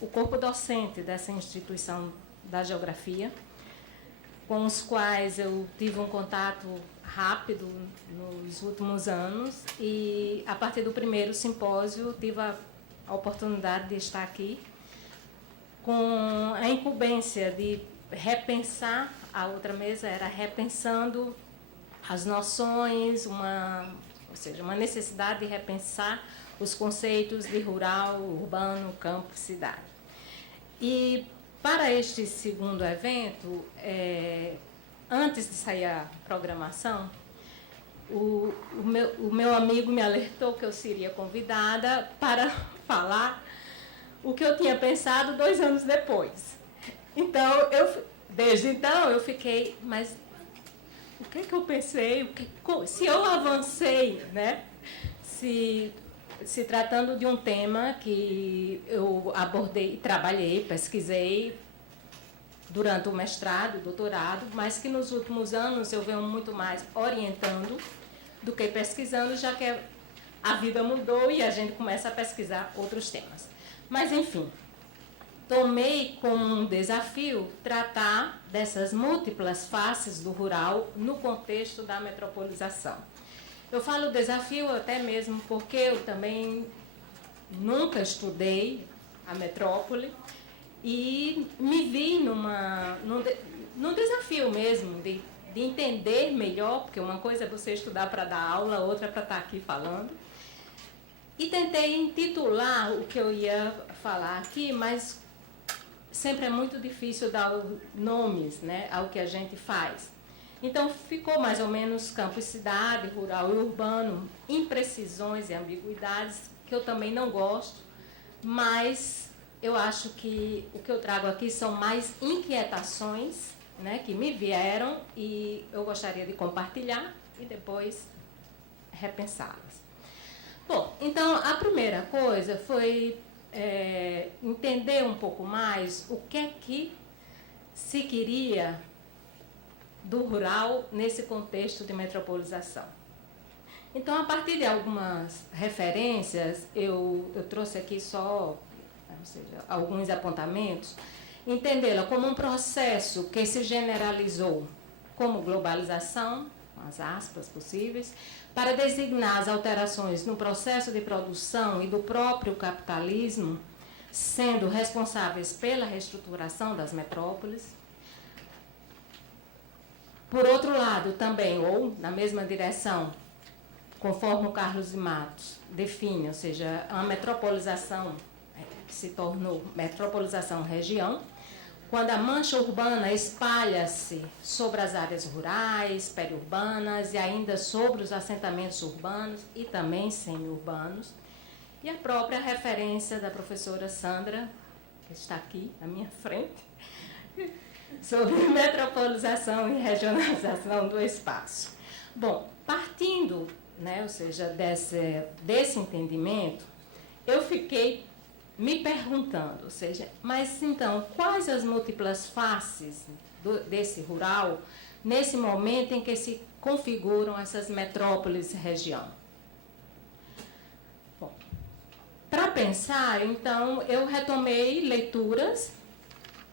o corpo docente dessa instituição da geografia, com os quais eu tive um contato rápido nos últimos anos, e a partir do primeiro simpósio tive a oportunidade de estar aqui com a incumbência de repensar. A outra mesa era repensando as noções, ou seja, uma necessidade de repensar os conceitos de rural, urbano, campo, cidade. E para este segundo evento, antes de sair a programação, o meu amigo me alertou que eu seria convidada para falar o que eu tinha pensado 2 anos depois. Então, desde então, eu fiquei, mas o que é que eu pensei? Se eu avancei, né? Se tratando de um tema que eu abordei, trabalhei, pesquisei durante o mestrado, o doutorado, mas que nos últimos anos eu venho muito mais orientando do que pesquisando, já que a vida mudou e a gente começa a pesquisar outros temas. Mas, enfim, tomei como um desafio tratar dessas múltiplas faces do rural no contexto da metropolização. Eu falo desafio até mesmo porque eu também nunca estudei a metrópole e me vi num desafio mesmo de entender melhor, porque uma coisa é você estudar para dar aula, outra é para estar aqui falando. E tentei intitular o que eu ia falar aqui, mas sempre é muito difícil dar nomes, né, ao que a gente faz. Então, ficou mais ou menos campo e cidade, rural e urbano, imprecisões e ambiguidades, que eu também não gosto, mas eu acho que o que eu trago aqui são mais inquietações, né, que me vieram e eu gostaria de compartilhar e depois repensá-las. Bom, então, a primeira coisa foi entender um pouco mais o que é que se queria do rural nesse contexto de metropolização. Então, a partir de algumas referências, eu trouxe aqui só, ou seja, alguns apontamentos, entendê-la como um processo que se generalizou como globalização, com as aspas possíveis, para designar as alterações no processo de produção e do próprio capitalismo, sendo responsáveis pela reestruturação das metrópoles. Por outro lado, também, ou na mesma direção, conforme o Carlos de Matos define, ou seja, a metropolização se tornou metropolização região, quando a mancha urbana espalha-se sobre as áreas rurais, periurbanas e ainda sobre os assentamentos urbanos e também semi-urbanos. E a própria referência da professora Sandra, que está aqui à minha frente, sobre metropolização e regionalização do espaço. Bom, partindo, né, ou seja, desse entendimento, eu fiquei me perguntando, ou seja, mas então, quais as múltiplas faces desse rural nesse momento em que se configuram essas metrópoles região? Bom, para pensar, então, eu retomei leituras,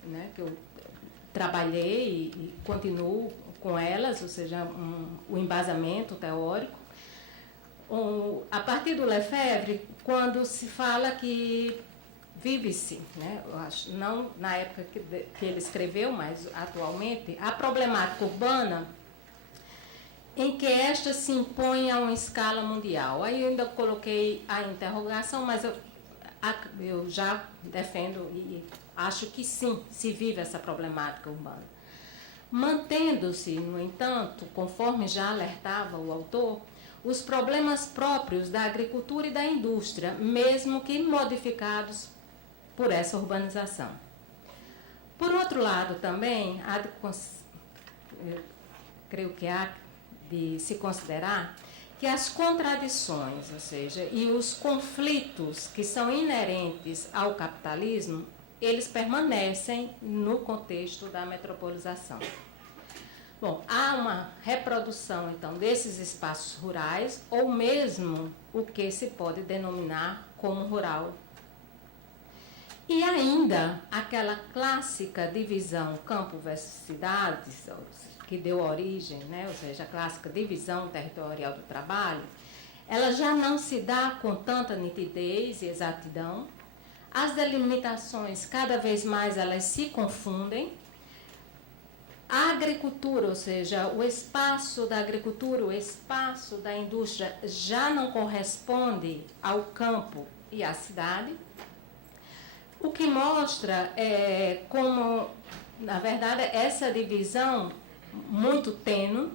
né, que eu trabalhei e continuo com elas, ou seja, o embasamento teórico. A partir do Lefebvre, quando se fala que vive-se, né, eu acho, não na época que ele escreveu, mas atualmente, a problemática urbana em que esta se impõe a uma escala mundial. Aí eu ainda coloquei a interrogação, mas eu já defendo e acho que sim, se vive essa problemática urbana. Mantendo-se, no entanto, conforme já alertava o autor, os problemas próprios da agricultura e da indústria, mesmo que modificados por essa urbanização. Por outro lado, também, creio que há de se considerar que as contradições, ou seja, e os conflitos que são inerentes ao capitalismo, eles permanecem no contexto da metropolização. Bom, há uma reprodução, então, desses espaços rurais, ou mesmo o que se pode denominar como rural. E ainda aquela clássica divisão campo versus cidades, que deu origem, né, ou seja, a clássica divisão territorial do trabalho, ela já não se dá com tanta nitidez e exatidão. As delimitações, cada vez mais, elas se confundem. A agricultura, ou seja, o espaço da agricultura, o espaço da indústria já não corresponde ao campo e à cidade. O que mostra como, na verdade, essa divisão muito tênue,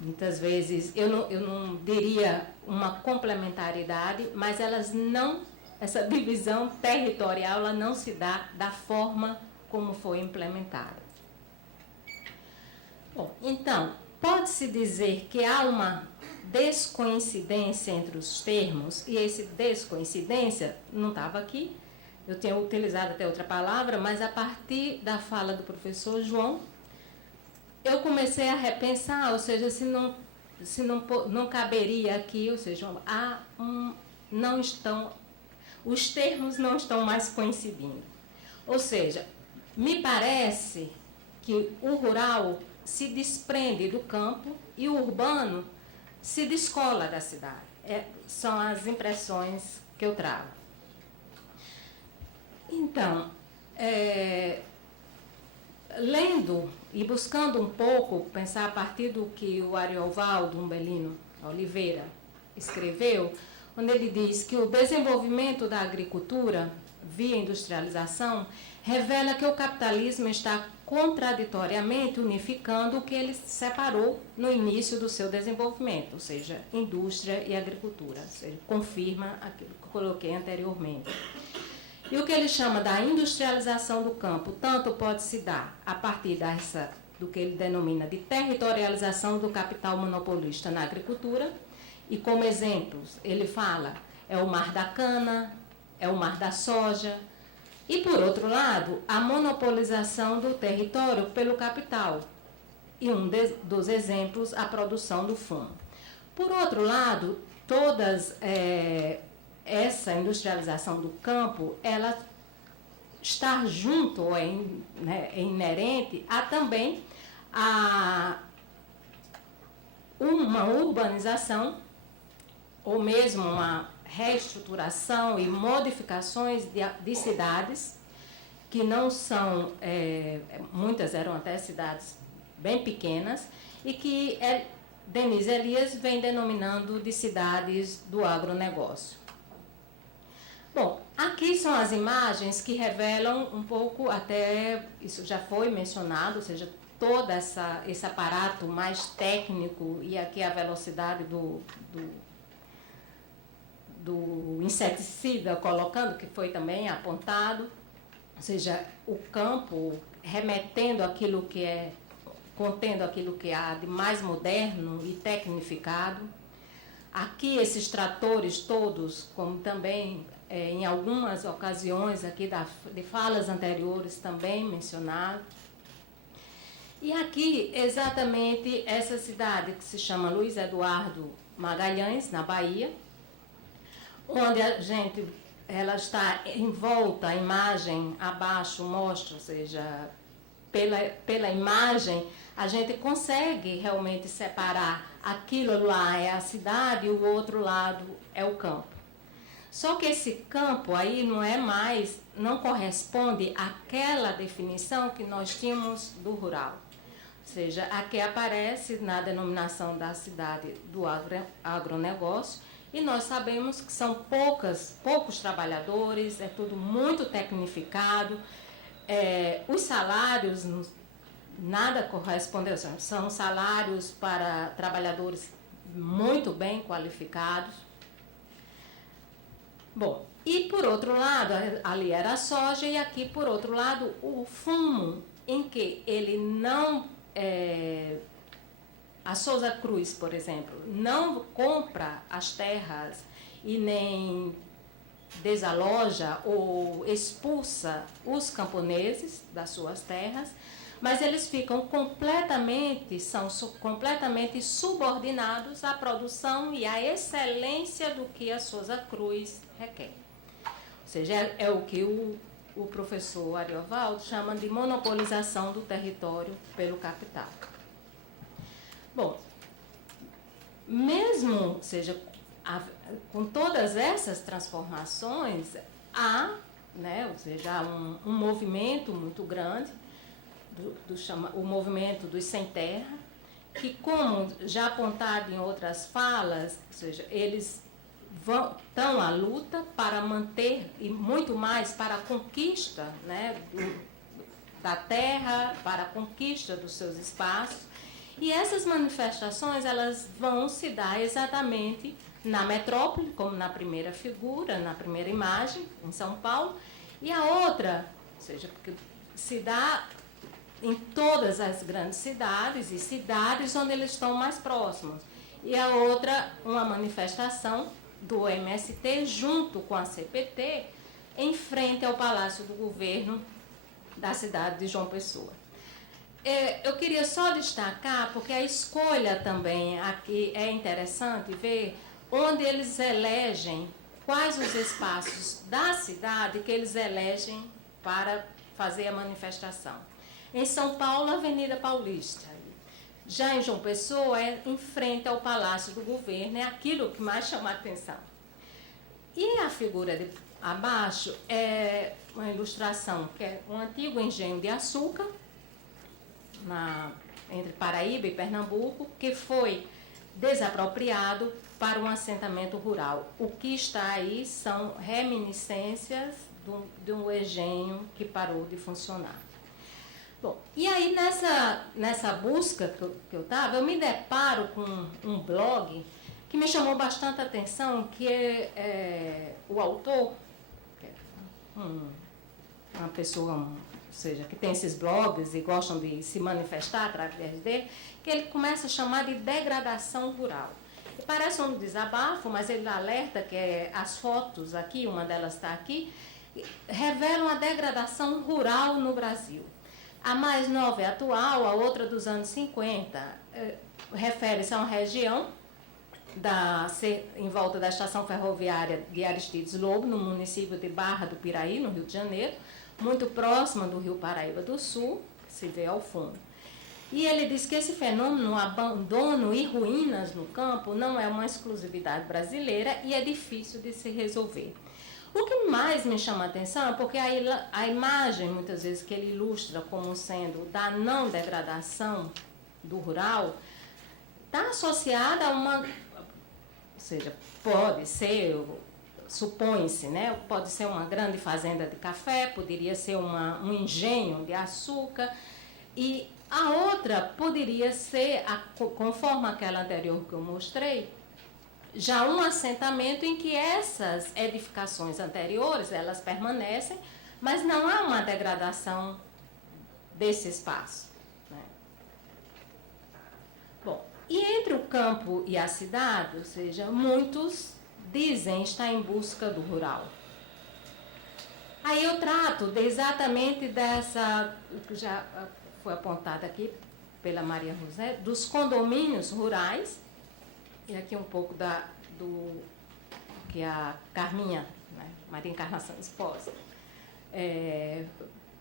muitas vezes, eu não diria uma complementaridade, mas essa divisão territorial ela não se dá da forma como foi implementada. Bom, então, pode-se dizer que há uma descoincidência entre os termos, e essa descoincidência não estava aqui, eu tinha utilizado até outra palavra, mas a partir da fala do professor João, eu comecei a repensar, ou seja, se não caberia aqui, ou seja, os termos não estão mais coincidindo. Ou seja, me parece que o rural se desprende do campo e o urbano se descola da cidade. São as impressões que eu trago. Então, lendo e buscando um pouco, pensar a partir do que o Ariovaldo Umbelino Oliveira escreveu, onde ele diz que o desenvolvimento da agricultura via industrialização revela que o capitalismo está contraditoriamente unificando o que ele separou no início do seu desenvolvimento, ou seja, indústria e agricultura, ou seja, confirma aquilo que eu coloquei anteriormente. E o que ele chama da industrialização do campo, tanto pode se dar a partir do que ele denomina de territorialização do capital monopolista na agricultura, e como exemplos ele fala, é o mar da cana, é o mar da soja, e por outro lado, a monopolização do território pelo capital, e dos exemplos, a produção do fumo. Por outro lado, essa industrialização do campo, ela está junto, ou é inerente, a também uma urbanização, ou mesmo uma reestruturação e modificações de cidades, que não são, muitas eram até cidades bem pequenas, e que Denise Elias vem denominando de cidades do agronegócio. Bom, aqui são as imagens que revelam um pouco, até isso já foi mencionado, ou seja, todo esse aparato mais técnico, e aqui a velocidade do inseticida colocando, que foi também apontado, ou seja, o campo remetendo aquilo que contendo aquilo que há de mais moderno e tecnificado. Aqui esses tratores todos, como também em algumas ocasiões aqui de falas anteriores também mencionado. E aqui exatamente essa cidade que se chama Luiz Eduardo Magalhães, na Bahia, onde ela está envolta, a imagem abaixo mostra, ou seja, pela imagem a gente consegue realmente separar aquilo lá é a cidade e o outro lado é o campo. Só que esse campo aí não corresponde àquela definição que nós tínhamos do rural. Ou seja, aqui aparece na denominação da cidade do agronegócio, e nós sabemos que são poucos trabalhadores, é tudo muito tecnificado, os salários nada correspondem, são salários para trabalhadores muito bem qualificados. Bom, e por outro lado, ali era a soja, e aqui por outro lado o fumo, em que ele não... a Souza Cruz, por exemplo, não compra as terras e nem desaloja ou expulsa os camponeses das suas terras, mas eles ficam são completamente subordinados à produção e à excelência do que a Souza Cruz requer. Ou seja, é o que o professor Ariovaldo chama de monopolização do território pelo capital. Bom, mesmo, ou seja, com todas essas transformações, há, né, ou seja, um movimento muito grande, o movimento dos sem terra, que, como já apontado em outras falas, ou seja, eles estão à luta para manter, e muito mais para a conquista, né, da terra, para a conquista dos seus espaços. E essas manifestações, elas vão se dar exatamente na metrópole, como na primeira figura, na primeira imagem, em São Paulo, e a outra, ou seja, porque se dá em todas as grandes cidades e cidades onde eles estão mais próximos. E a outra, uma manifestação do MST junto com a CPT, em frente ao Palácio do Governo da cidade de João Pessoa. Eu queria só destacar, porque a escolha também aqui é interessante ver onde eles elegem, quais os espaços da cidade que eles elegem para fazer a manifestação. Em São Paulo, Avenida Paulista. Já em João Pessoa, é em frente ao Palácio do Governo, é aquilo que mais chama a atenção. E a figura de abaixo é uma ilustração, que é um antigo engenho de açúcar, entre Paraíba e Pernambuco, que foi desapropriado para um assentamento rural. O que está aí são reminiscências de um engenho que parou de funcionar. Bom, e aí nessa busca que eu estava, eu me deparo com um blog que me chamou bastante atenção, que é o autor, que é uma pessoa, ou seja, que tem esses blogs e gostam de se manifestar através dele, que ele começa a chamar de degradação rural. E parece um desabafo, mas ele alerta que as fotos aqui, uma delas está aqui, revelam a degradação rural no Brasil. A mais nova é atual, a outra dos anos 50, refere-se a uma região em volta da estação ferroviária de Aristides Lobo, no município de Barra do Piraí, no Rio de Janeiro, muito próxima do Rio Paraíba do Sul, que se vê ao fundo. E ele diz que esse fenômeno, abandono e ruínas no campo, não é uma exclusividade brasileira e é difícil de se resolver. O que mais me chama a atenção é porque a imagem, muitas vezes, que ele ilustra como sendo da não degradação do rural, está associada a uma, ou seja, pode ser, supõe-se, né? Pode ser uma grande fazenda de café, poderia ser um engenho de açúcar, e a outra poderia ser, conforme aquela anterior que eu mostrei, já um assentamento em que essas edificações anteriores, elas permanecem, mas não há uma degradação desse espaço, né? Bom, e entre o campo e a cidade, ou seja, muitos dizem estar em busca do rural. Aí eu trato exatamente dessa, que já foi apontada aqui pela Maria José, dos condomínios rurais, e aqui um pouco do que a Carminha, né, Maria Encarnação Esposa,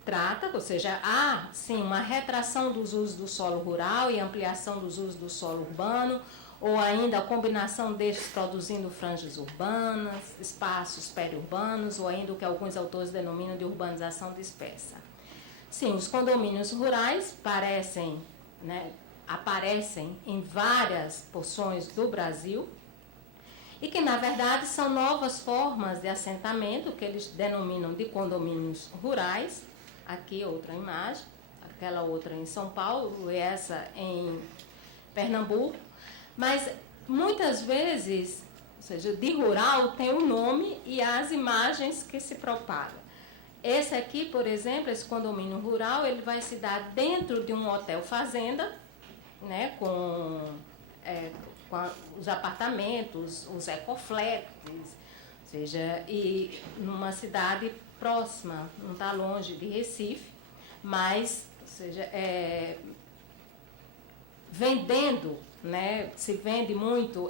trata, ou seja, há sim uma retração dos usos do solo rural e ampliação dos usos do solo urbano, ou ainda a combinação destes produzindo franjas urbanas, espaços periurbanos, ou ainda o que alguns autores denominam de urbanização dispersa. Sim, os condomínios rurais aparecem em várias porções do Brasil e que, na verdade, são novas formas de assentamento que eles denominam de condomínios rurais. Aqui outra imagem, aquela outra em São Paulo e essa em Pernambuco. Mas, muitas vezes, ou seja, de rural tem o nome e as imagens que se propagam. Esse aqui, por exemplo, esse condomínio rural, ele vai se dar dentro de um hotel fazenda, né, com os apartamentos, os ecoflats, ou seja, e numa cidade próxima, não está longe de Recife, mas, ou seja, vendendo, né, se vende muito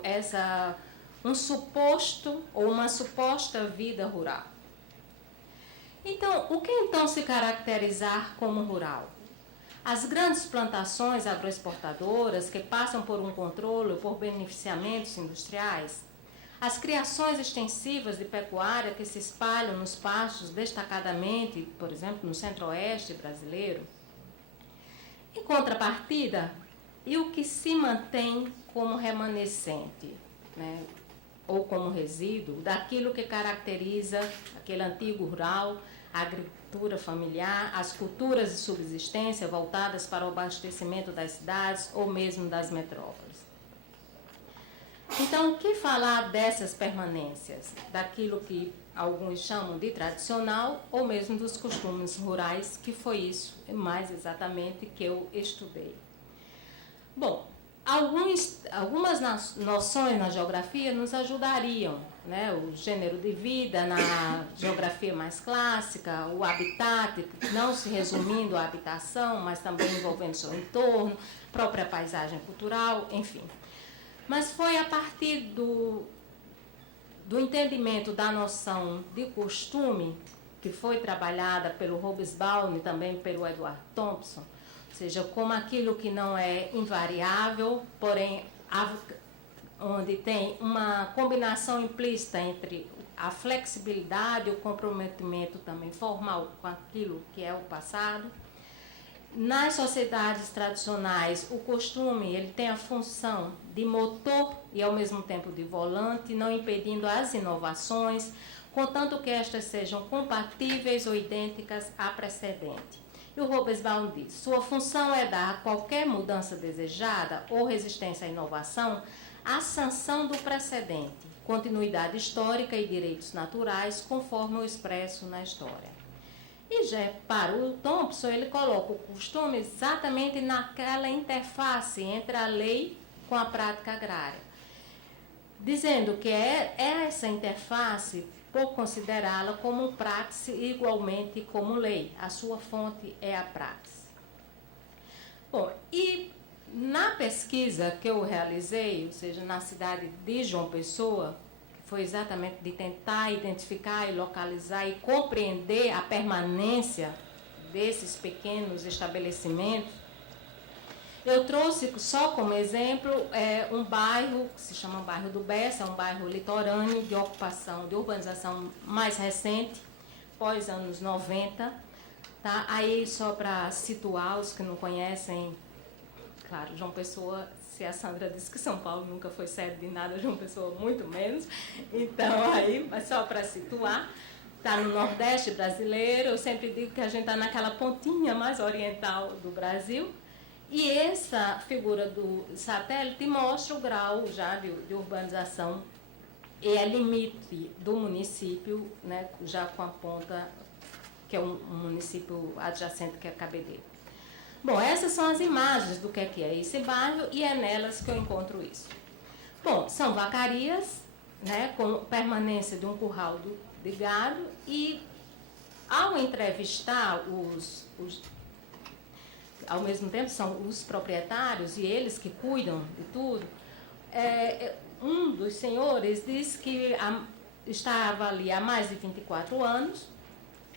um suposto ou uma suposta vida rural. Então, o que então se caracterizar como rural? As grandes plantações agroexportadoras que passam por um controle por beneficiamentos industriais, as criações extensivas de pecuária que se espalham nos pastos, destacadamente, por exemplo, no centro-oeste brasileiro. Em contrapartida, e o que se mantém como remanescente, né, ou como resíduo, daquilo que caracteriza aquele antigo rural, a agricultura familiar, as culturas de subsistência voltadas para o abastecimento das cidades ou mesmo das metrópoles. Então, o que falar dessas permanências? Daquilo que alguns chamam de tradicional ou mesmo dos costumes rurais, que foi isso mais exatamente que eu estudei. Bom, algumas noções na geografia nos ajudariam, né? O gênero de vida na geografia mais clássica, o habitat, não se resumindo à habitação, mas também envolvendo seu entorno, própria paisagem cultural, enfim. Mas foi a partir do entendimento da noção de costume, que foi trabalhada pelo Hobsbawm e também pelo Edward Thompson, ou seja, como aquilo que não é invariável, porém onde tem uma combinação implícita entre a flexibilidade e o comprometimento também formal com aquilo que é o passado. Nas sociedades tradicionais, o costume ele tem a função de motor e ao mesmo tempo de volante, não impedindo as inovações, contanto que estas sejam compatíveis ou idênticas à precedente. E o Hobsbawm diz, sua função é dar a qualquer mudança desejada ou resistência à inovação a sanção do precedente, continuidade histórica e direitos naturais, conforme o expresso na história. E já para o Thompson, ele coloca o costume exatamente naquela interface entre a lei com a prática agrária, dizendo que é essa interface, por considerá-la como praxe igualmente como lei, a sua fonte é a praxe. Bom, e na pesquisa que eu realizei, ou seja, na cidade de João Pessoa, foi exatamente de tentar identificar e localizar e compreender a permanência desses pequenos estabelecimentos. Eu trouxe só como exemplo um bairro que se chama Bairro do Bessa, é um bairro litorâneo de ocupação, de urbanização mais recente, pós anos 90. Tá? Aí, só para situar os que não conhecem, claro, João Pessoa, se a Sandra disse que São Paulo nunca foi sede de nada, João Pessoa muito menos. Então, aí, mas só para situar, está no Nordeste brasileiro, eu sempre digo que a gente está naquela pontinha mais oriental do Brasil, e essa figura do satélite mostra o grau já de urbanização e é limite do município, né, já com a ponta, que é um município adjacente, que é Cabedelo. Bom, essas são as imagens do que é esse bairro e é nelas que eu encontro isso. Bom, são vacarias, né, com permanência de um curral de gado e, ao entrevistar ao mesmo tempo são os proprietários e eles que cuidam de tudo, um dos senhores disse que estava ali há mais de 24 anos,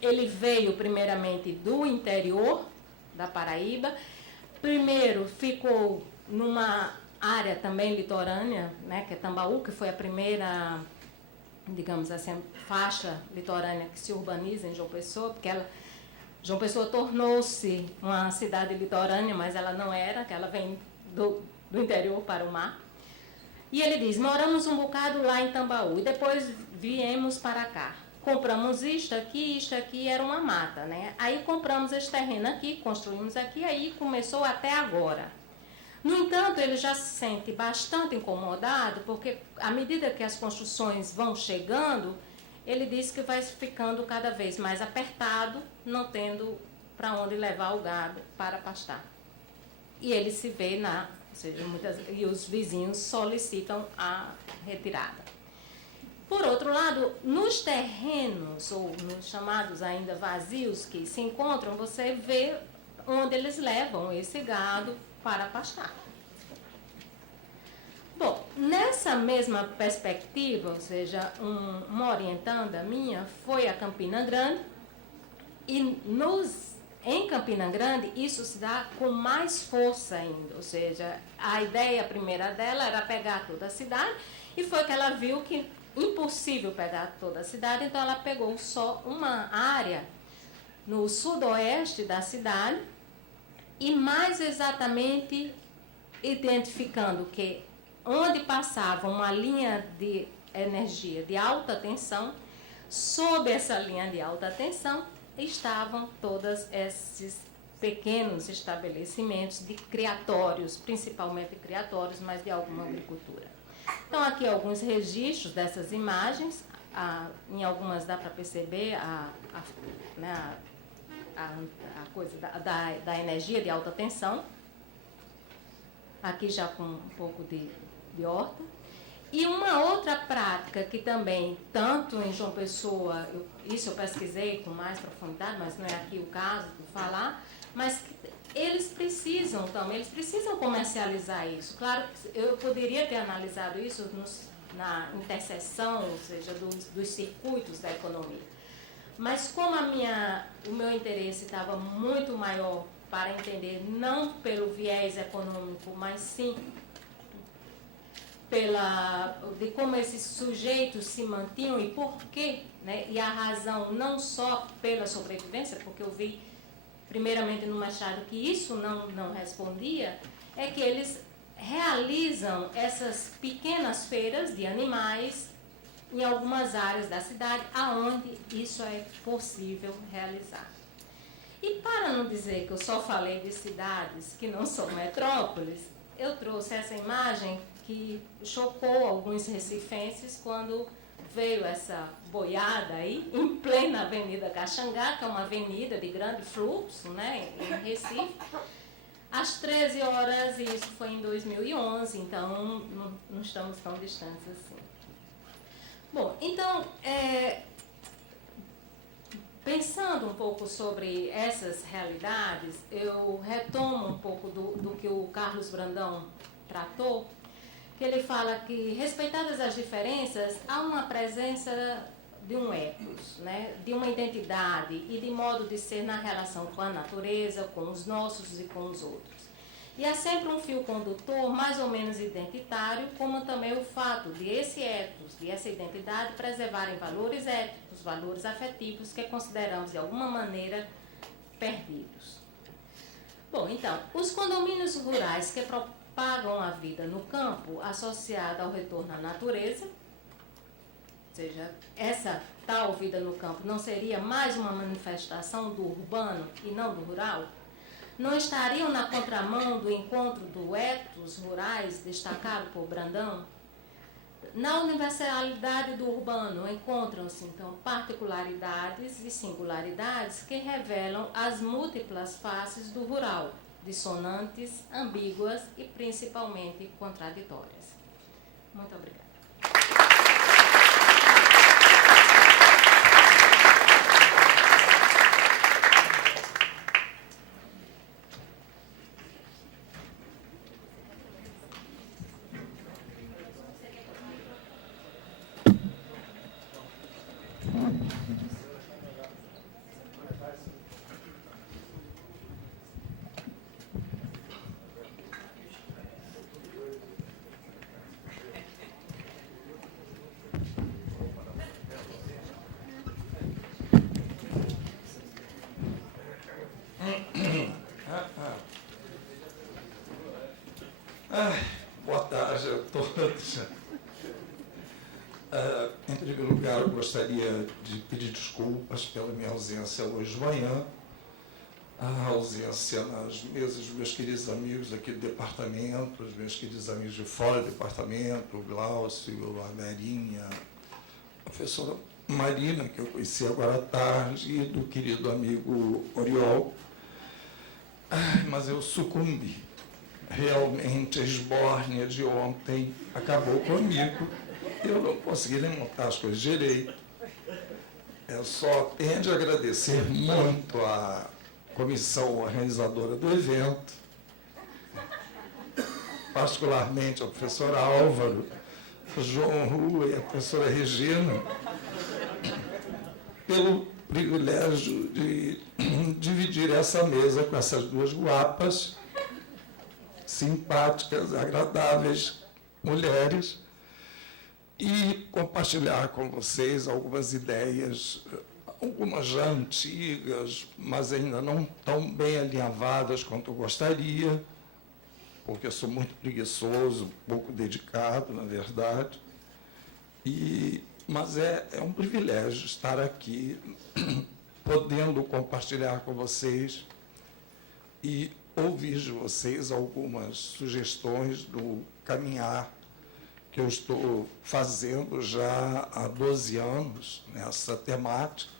ele veio primeiramente do interior da Paraíba, primeiro ficou numa área também litorânea, né, que é Tambaú, que foi a primeira, digamos assim, faixa litorânea que se urbaniza em João Pessoa, porque João Pessoa tornou-se uma cidade litorânea, mas ela não era, que ela vem do interior para o mar. E ele diz, moramos um bocado lá em Tambaú e depois viemos para cá. Compramos isto aqui era uma mata, né? Aí compramos esse terreno aqui, construímos aqui, aí começou até agora. No entanto, ele já se sente bastante incomodado, porque à medida que as construções vão chegando, ele diz que vai ficando cada vez mais apertado, não tendo para onde levar o gado para pastar. E ele se vê ou seja, e os vizinhos solicitam a retirada. Por outro lado, nos terrenos, ou nos chamados ainda vazios que se encontram, você vê onde eles levam esse gado para pastar. Bom, nessa mesma perspectiva, ou seja, uma orientanda minha foi a Campina Grande, E em Campina Grande, isso se dá com mais força ainda, ou seja, a ideia primeira dela era pegar toda a cidade, e foi que ela viu que impossível pegar toda a cidade, então ela pegou só uma área no sudoeste da cidade, e mais exatamente identificando que onde passava uma linha de energia de alta tensão, sob essa linha de alta tensão, estavam todos esses pequenos estabelecimentos de criatórios, principalmente criatórios, mas de alguma agricultura. Então, aqui alguns registros dessas imagens, em algumas dá para perceber a coisa da energia de alta tensão, aqui já com um pouco de horta. E uma outra prática que também, tanto em João Pessoa, isso eu pesquisei com mais profundidade, mas não é aqui o caso de falar, mas eles precisam comercializar isso. Claro que eu poderia ter analisado isso na interseção, ou seja, dos circuitos da economia. Mas como o meu interesse estava muito maior para entender, não pelo viés econômico, mas sim de como esses sujeitos se mantinham e por quê, né? E a razão não só pela sobrevivência, porque eu vi primeiramente no Machado que isso não respondia, é que eles realizam essas pequenas feiras de animais em algumas áreas da cidade, aonde isso é possível realizar. E para não dizer que eu só falei de cidades que não são metrópoles, eu trouxe essa imagem que chocou alguns recifenses quando veio essa boiada aí, em plena Avenida Caxangá, que é uma avenida de grande fluxo, né, em Recife, às 13 horas, e isso foi em 2011, então não estamos tão distantes assim. Bom, então, pensando um pouco sobre essas realidades, eu retomo um pouco do que o Carlos Brandão tratou, que ele fala que, respeitadas as diferenças, há uma presença de um ethos, né, de uma identidade e de modo de ser na relação com a natureza, com os nossos e com os outros. E há sempre um fio condutor mais ou menos identitário, como também o fato de esse ethos, de essa identidade, preservarem valores éticos, valores afetivos que consideramos de alguma maneira perdidos. Bom, então, os condomínios rurais que propagam a vida no campo associada ao retorno à natureza, ou seja, essa tal vida no campo não seria mais uma manifestação do urbano e não do rural? Não estariam na contramão do encontro do ethos rurais destacado por Brandão? Na universalidade do urbano encontram-se, então, particularidades e singularidades que revelam as múltiplas faces do rural, dissonantes, ambíguas e principalmente contraditórias. Muito obrigada. Boa tarde a todos. Em primeiro lugar, eu gostaria de pedir desculpas pela minha ausência hoje de manhã, a ausência nas mesas dos meus queridos amigos aqui do departamento, os meus queridos amigos de fora do departamento, o Glaucio, a Verinha, a professora Marina, que eu conheci agora à tarde, e do querido amigo Oriol. Mas eu sucumbi. Realmente a esbórnia de ontem acabou comigo. Eu não consegui nem montar as coisas direito. Eu só tenho de agradecer muito à comissão organizadora do evento, particularmente ao professor Álvaro, ao João Rua e à professora Regina, pelo privilégio de dividir essa mesa com essas duas guapas, simpáticas, agradáveis mulheres, e compartilhar com vocês algumas ideias, algumas já antigas, mas ainda não tão bem alinhavadas quanto eu gostaria, porque eu sou muito preguiçoso, pouco dedicado, na verdade. Mas é um privilégio estar aqui, podendo compartilhar com vocês e ouvir de vocês algumas sugestões do caminhar que eu estou fazendo já há 12 anos nessa temática,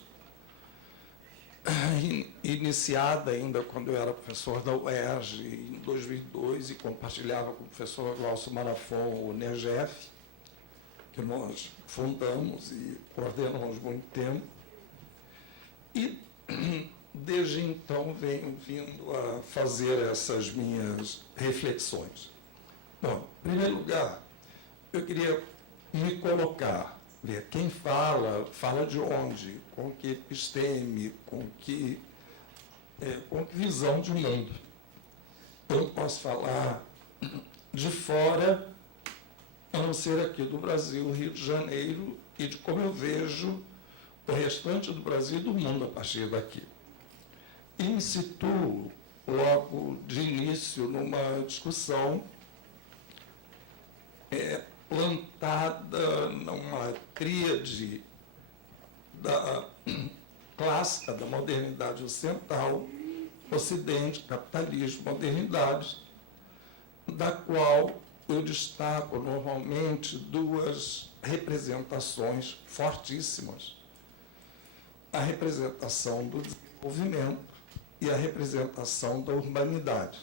iniciada ainda quando eu era professor da UERJ, em 2002, e compartilhava com o professor Glaucio Marafon o NEGEF, que nós fundamos e coordenamos muito tempo. E, desde então, venho vindo a fazer essas minhas reflexões. Bom, em primeiro lugar, eu queria me colocar, ver quem fala de onde, com que episteme, com que visão de mundo. Eu não posso falar de fora, a não ser aqui do Brasil, Rio de Janeiro, e de como eu vejo o restante do Brasil e do mundo a partir daqui. E me situo logo de início numa discussão plantada numa tríade da clássica da modernidade ocidental, Ocidente, capitalismo, modernidade, da qual eu destaco normalmente duas representações fortíssimas: a representação do desenvolvimento e a representação da urbanidade.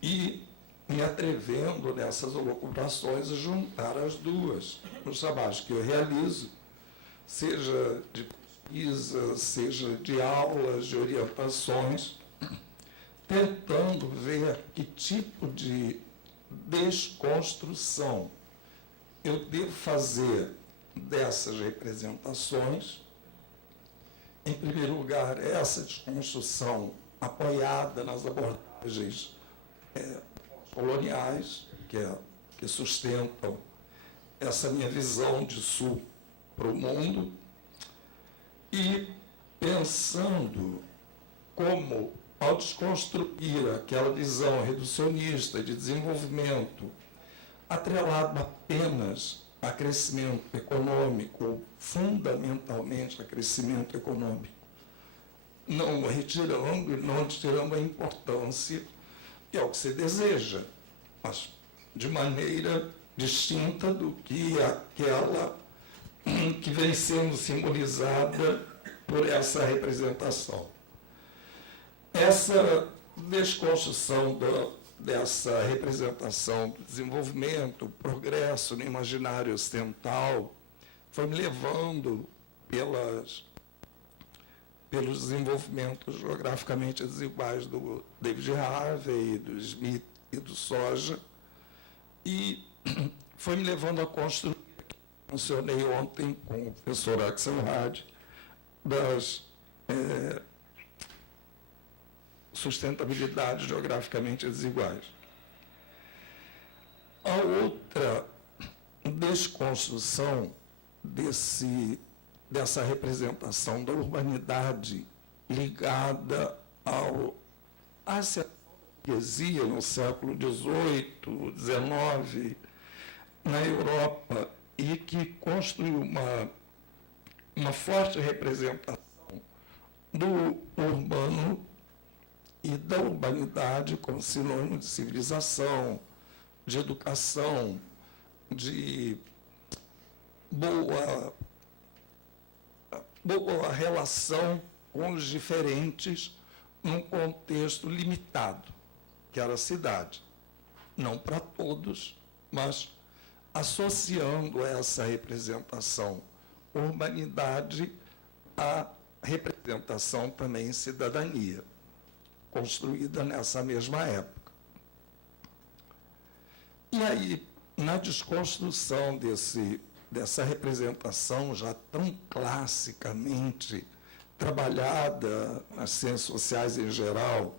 E me atrevendo nessas elucubrações a juntar as duas nos trabalhos que eu realizo, seja de pesquisa, seja de aulas, de orientações, tentando ver que tipo de desconstrução eu devo fazer dessas representações. Em primeiro lugar, essa desconstrução apoiada nas abordagens coloniais, que sustentam essa minha visão de sul para o mundo, e pensando como, ao desconstruir aquela visão reducionista de desenvolvimento, atrelado apenas a crescimento econômico, ou fundamentalmente a crescimento econômico, não retirando a importância que é o que se deseja, mas de maneira distinta do que aquela que vem sendo simbolizada por essa representação. Essa desconstrução dessa representação do desenvolvimento, progresso no imaginário ocidental, foi me levando pelos desenvolvimentos geograficamente desiguais do David Harvey, do Smith e do Soja, e foi me levando a construir, mencionei ontem com o professor Axelrad, das sustentabilidades geograficamente desiguais. A outra desconstrução dessa representação da urbanidade ligada à burguesia no século XVIII, XIX, na Europa, e que construiu uma forte representação do urbano e da urbanidade como sinônimo de civilização, de educação, de boa relação com os diferentes num contexto limitado, que era a cidade. Não para todos, mas associando essa representação urbanidade à representação também cidadania, construída nessa mesma época. E aí, na desconstrução desse dessa representação já tão classicamente trabalhada nas ciências sociais em geral,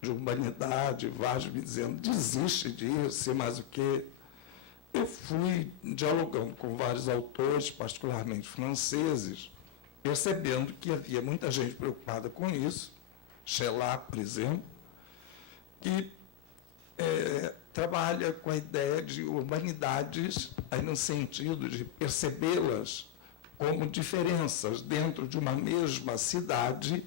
de humanidade, vários me dizendo, desiste disso, mas o quê? Eu fui dialogando com vários autores, particularmente franceses, percebendo que havia muita gente preocupada com isso, Sheila, por exemplo, que trabalha com a ideia de urbanidades, aí no sentido de percebê-las como diferenças dentro de uma mesma cidade,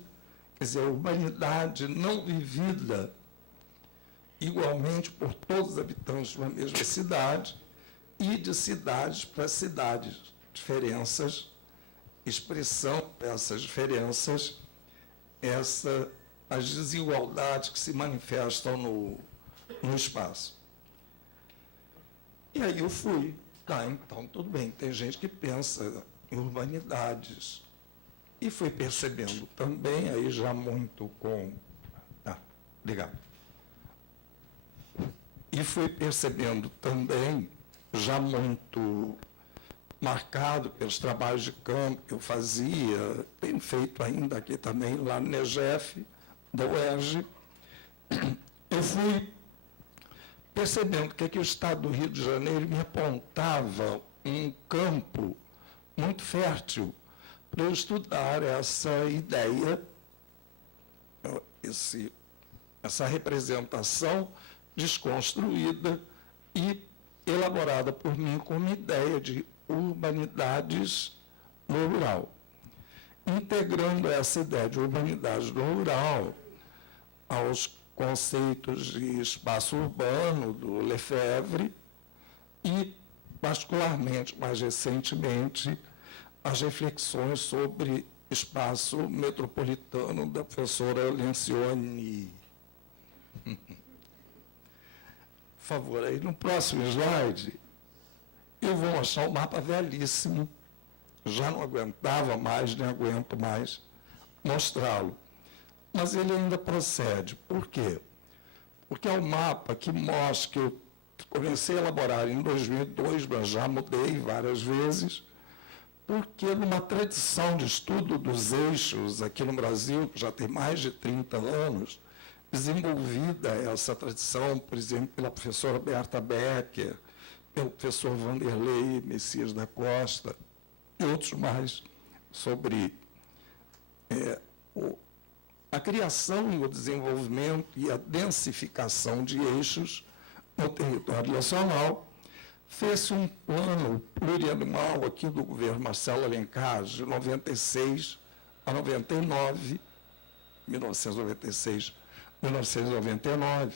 quer dizer, a urbanidade não vivida igualmente por todos os habitantes de uma mesma cidade e de cidades para cidades, diferenças, expressão dessas diferenças, as desigualdades que se manifestam no espaço. E aí eu fui, então tudo bem, tem gente que pensa em urbanidades. E fui percebendo também, aí já muito com... obrigado. E fui percebendo também, já muito marcado pelos trabalhos de campo que eu fazia, tenho feito ainda aqui também, lá no NEGEF, da UERJ, eu fui percebendo que aqui o Estado do Rio de Janeiro me apontava um campo muito fértil para eu estudar essa ideia, essa representação desconstruída e elaborada por mim como ideia de urbanidades no rural. Integrando essa ideia de urbanidade no rural aos conceitos de espaço urbano do Lefebvre e, particularmente, mais recentemente, as reflexões sobre espaço metropolitano da professora Lencioni. Por favor, aí no próximo slide, eu vou mostrar um mapa velhíssimo, já não aguentava mais, nem aguento mais mostrá-lo. Mas ele ainda procede. Por quê? Porque é um mapa que mostra, que eu comecei a elaborar em 2002, mas já mudei várias vezes, porque numa tradição de estudo dos eixos aqui no Brasil, que já tem mais de 30 anos, desenvolvida essa tradição, por exemplo, pela professora Berta Becker, pelo professor Vanderlei Messias da Costa, e outros mais, sobre a criação e o desenvolvimento e a densificação de eixos no território nacional. Fez-se um plano plurianual aqui do governo Marcelo Alencar, de 96 a 99, 1996, 1999.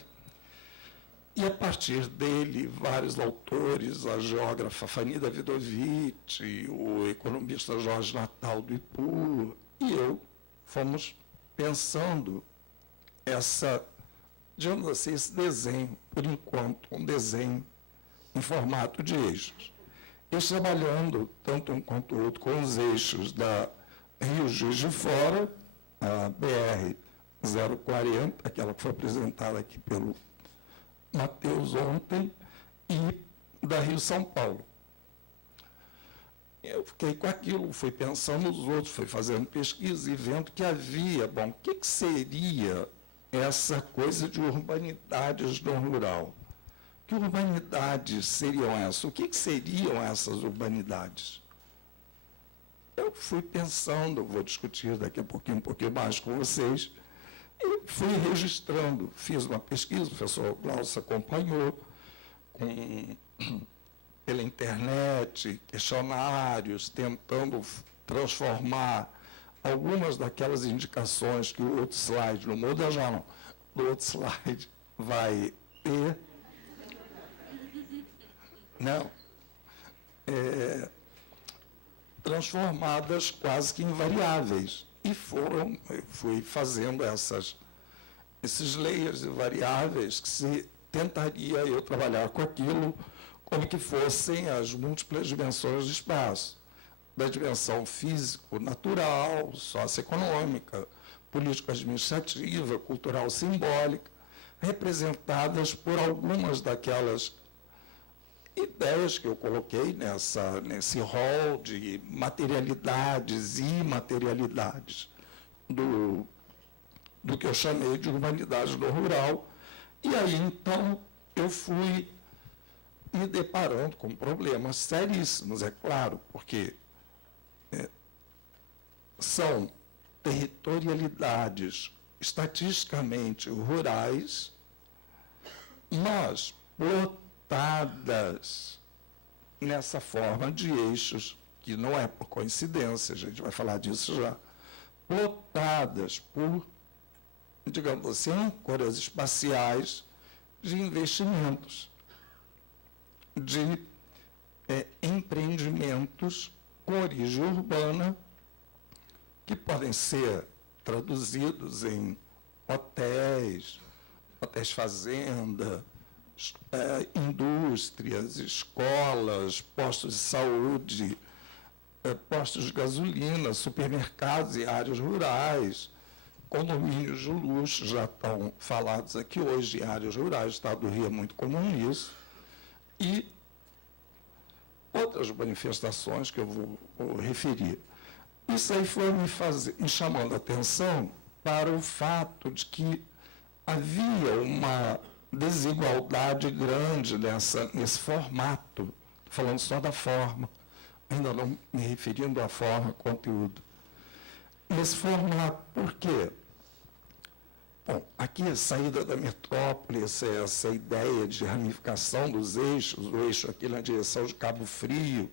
E, a partir dele, vários autores, a geógrafa Fanida Vidovich, o economista Jorge Natal do Ipu, e eu, fomos pensando digamos assim, esse desenho, por enquanto, um desenho em formato de eixos. Eles trabalhando, tanto um quanto o outro, com os eixos da Rio Juiz de Fora, a BR-040, aquela que foi apresentada aqui pelo Matheus ontem, e da Rio-São Paulo. Eu fiquei com aquilo, fui pensando nos outros, fui fazendo pesquisa e vendo que havia, o que seria essa coisa de urbanidades no rural? Que urbanidades seriam essas? O que seriam essas urbanidades? Eu fui pensando, vou discutir daqui a pouquinho, um pouquinho mais com vocês, e fui registrando, fiz uma pesquisa, o professor Glaucio acompanhou, pela internet, questionários, tentando transformar algumas daquelas indicações que o outro slide, não muda já não, no outro slide vai ter, não, transformadas quase que invariáveis. E eu fui fazendo esses layers de variáveis que se tentaria eu trabalhar com aquilo como que fossem as múltiplas dimensões do espaço, da dimensão físico-natural, socioeconômica, político-administrativa, cultural simbólica, representadas por algumas daquelas ideias que eu coloquei nesse rol de materialidades e imaterialidades do que eu chamei de humanidades do rural. E aí, então, eu fui me deparando com problemas seríssimos, é claro, porque são territorialidades estatisticamente rurais, mas plotadas nessa forma de eixos, que não é por coincidência, a gente vai falar disso já, plotadas por, digamos assim, âncoras espaciais de investimentos, de empreendimentos com origem urbana, que podem ser traduzidos em hotéis fazenda, indústrias, escolas, postos de saúde, postos de gasolina, supermercados e áreas rurais, condomínios de luxo, já estão falados aqui hoje em áreas rurais, o Estado do Rio é muito comum isso, e outras manifestações que eu vou referir. Isso aí foi me chamando a atenção para o fato de que havia uma desigualdade grande nesse formato, falando só da forma, ainda não me referindo à forma, conteúdo. Nesse formato, por quê? Bom, aqui a saída da metrópole, essa ideia de ramificação dos eixos, o eixo aqui na direção de Cabo Frio,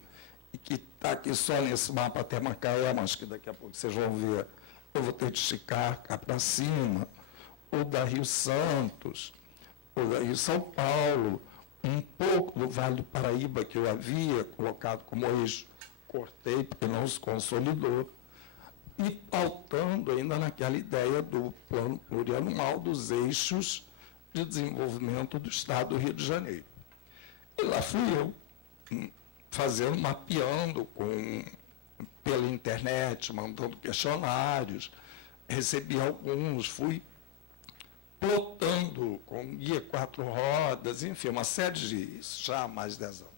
e que está aqui só nesse mapa até Macaé, mas que daqui a pouco vocês vão ver, eu vou ter de esticar cá para cima, ou da Rio Santos, ou da Rio São Paulo, um pouco do Vale do Paraíba, que eu havia colocado como eixo, cortei porque não se consolidou, e pautando ainda naquela ideia do plano plurianual dos eixos de desenvolvimento do Estado do Rio de Janeiro. E lá fui eu, fazendo, mapeando pela internet, mandando questionários, recebi alguns, fui plotando com guia 4 rodas, enfim, uma série de isso já há mais de 10 anos.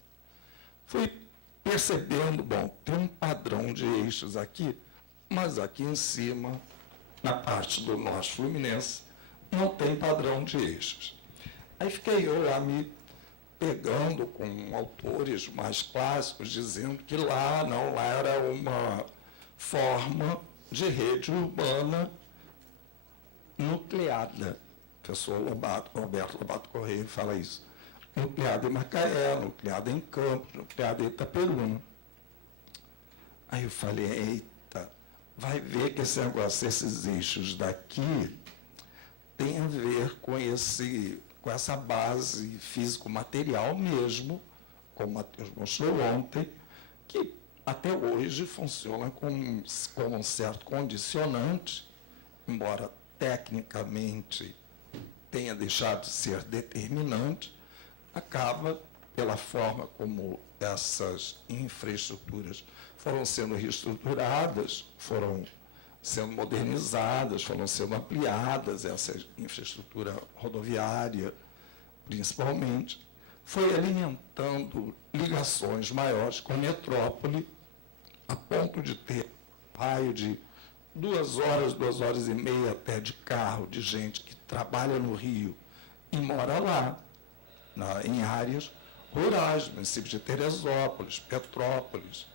Fui percebendo, bom, tem um padrão de eixos aqui, mas aqui em cima, na parte do norte fluminense, não tem padrão de eixos. Aí fiquei eu lá me pegando com autores mais clássicos, dizendo que lá era uma forma de rede urbana nucleada. O professor Roberto Lobato Correia fala isso. Nucleada em Macaé, nucleada em Campos, nucleada em Itaperuna. Aí eu falei, eita, vai ver que esses eixos daqui tem a ver com essa base físico-material mesmo, como o Matheus mostrou ontem, que até hoje funciona como um certo condicionante, embora tecnicamente tenha deixado de ser determinante, acaba, pela forma como essas infraestruturas foram sendo reestruturadas, foram sendo modernizadas, foram sendo ampliadas, essa infraestrutura rodoviária, principalmente, foi alimentando ligações maiores com a metrópole, a ponto de ter raio de 2 horas e meia até de carro, de gente que trabalha no Rio e mora lá, em áreas rurais, município de Teresópolis, Petrópolis,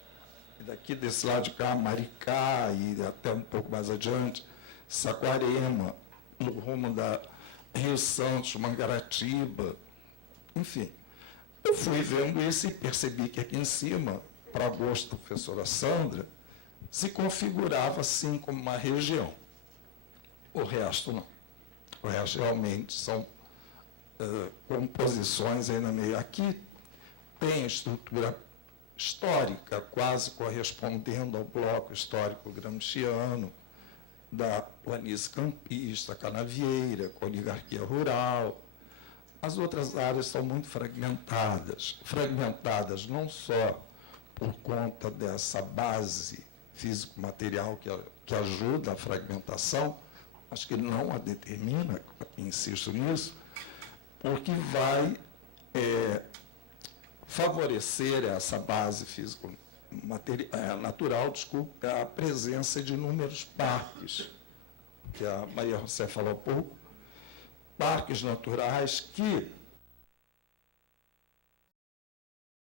e daqui desse lado de cá, Maricá, e até um pouco mais adiante, Saquarema, no rumo da Rio Santos, Mangaratiba, enfim. Eu fui vendo isso e percebi que aqui em cima, para gosto da professora Sandra, se configurava assim como uma região. O resto não. O resto realmente são composições aí no meio. Aqui tem a estrutura histórica, quase correspondendo ao bloco histórico gramsciano, da planície campista, canavieira, com oligarquia rural. As outras áreas são muito fragmentadas não só por conta dessa base físico-material que ajuda a fragmentação, mas que não a determina, insisto nisso, porque vai favorecer essa base natural, a presença de inúmeros parques, que a Maria José falou há pouco, parques naturais que